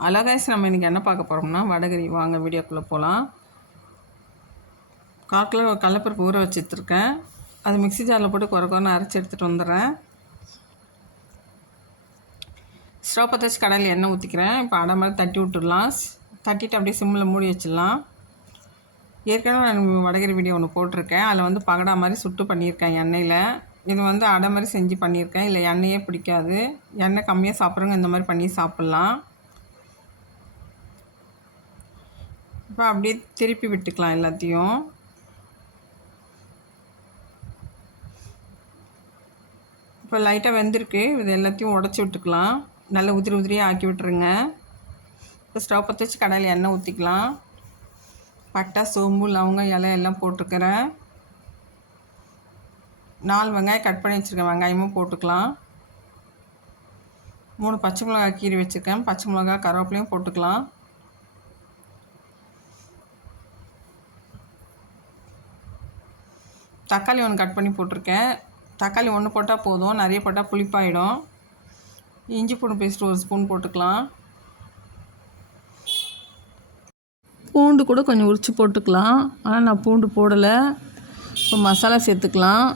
Hello guys, நம்ம இன்றைக்கி என்ன பார்க்க போகிறோம்னா வடகரி. வாங்க வீடியோக்குள்ளே போகலாம். 1/4 கிலோ கடலப்பருப்பு ஊற வச்சுருக்கேன். அது மிக்ஸி ஜாரில் போட்டு குறைன்னு அரைச்சி எடுத்துகிட்டு வந்துடுறேன். ஸ்டவ் பற்ற வச்சு கடாயில் எண்ணெய் ஊற்றிக்கிறேன். இப்போ அடை மாதிரி தட்டி விட்டுடலாம். தட்டிட்டு அப்படியே சிம்மில் மூடி வச்சிடலாம். ஏற்கனவே நான் வடகரி வீடியோ ஒன்று போட்டிருக்கேன். அதில் வந்து பகடா மாதிரி சுட்டு பண்ணியிருக்கேன் எண்ணெயில். இது வந்து அடை மாதிரி செஞ்சு பண்ணியிருக்கேன். இல்லை எண்ணெயே பிடிக்காது, எண்ணெய் கம்மியாக சாப்பிட்றவங்க இந்த மாதிரி பண்ணி சாப்பிட்லாம். இப்போ அப்படியே திருப்பி விட்டுக்கலாம் எல்லாத்தையும். இப்போ லைட்டாக வெந்திருக்கு. இது எல்லாத்தையும் உடச்சி விட்டுக்கலாம். நல்லா உதிரி உதிரியாக ஆக்கி விட்டுருங்க. இப்போ ஸ்டவ் பற்ற வச்சு கடாயில் எண்ணெய் ஊற்றிக்கலாம். பட்டை, சோம்பு, லவங்கம், இலை எல்லாம் போட்டுக்கிறேன். 4 வெங்காயம் கட் பண்ணி வச்சுருக்கேன். வெங்காயமும் போட்டுக்கலாம். 3 பச்சை மிளகாய் கீரி வச்சுருக்கேன். பச்சை மிளகாய், கருவேப்பிலையும் போட்டுக்கலாம். தக்காளி 1 கட் பண்ணி போட்டிருக்கேன். தக்காளி 1 போட்டால் போதும், நிறைய போட்டால் புளிப்பாயிடும். இஞ்சி பூண்டு பேஸ்ட் 1 ஸ்பூன் போட்டுக்கலாம். பூண்டு கூட கொஞ்சம் உரித்து போட்டுக்கலாம், ஆனால் நான் பூண்டு போடலை. இப்போ மசாலா சேர்த்துக்கலாம்.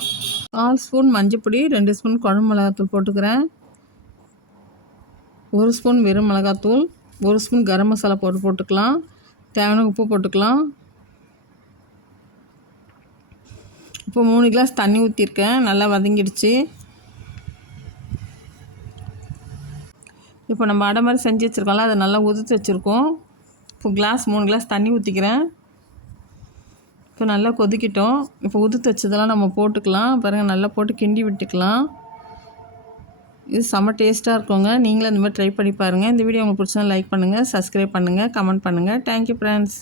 4 ஸ்பூன் மஞ்சப்பொடி, 2 ஸ்பூன் குழம்பு மிளகாத்தூள் போட்டுக்கிறேன். 1 ஸ்பூன் வெறும் மிளகாத்தூள், 1 ஸ்பூன் கரம் மசாலா போட்டுக்கலாம். தேவையான உப்பு போட்டுக்கலாம். இப்போ 3 கிளாஸ் தண்ணி ஊற்றிருக்கேன். நல்லா வதங்கிடுச்சு. இப்போ நம்ம அடை மாதிரி செஞ்சு வச்சுருக்கோம்ல, அதை நல்லா உதுத்து வச்சுருக்கோம். இப்போ 3 கிளாஸ் தண்ணி ஊற்றிக்கிறேன். இப்போ நல்லா கொதிக்கிட்டோம். இப்போ உதுத்து வச்சதெல்லாம் நம்ம போட்டுக்கலாம். பாருங்கள், நல்லா போட்டு கிண்டி விட்டுக்கலாம். இது செம்ம டேஸ்ட்டாக இருக்குங்க. நீங்களும் இந்த மாதிரி ட்ரை பண்ணி பாருங்கள். இந்த வீடியோ உங்களுக்கு பிடிச்சா லைக் பண்ணுங்கள், சப்ஸ்கிரைப் பண்ணுங்கள், கமெண்ட் பண்ணுங்கள். Thank you friends.